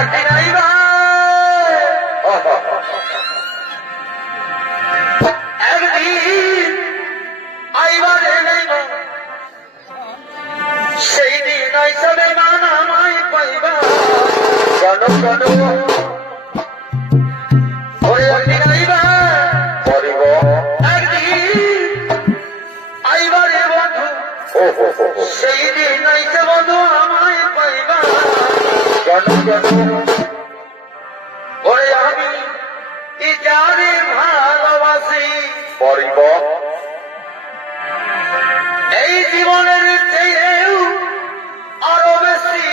একদিন আইবা একদিন আইবা রে নাইবা সেই দিন আইসাবে মান আমায় পাইবা জানো জানো ওরে একদিন আইবা পরিব একদিন আইবা রে বন্ধু সেই দিন আইসে বন্ধু আমায় পাইবা জানো জানো ওরে আমি যারে ভালোবাসি পরিব এই জীবনের চেয়েও আরো বেশি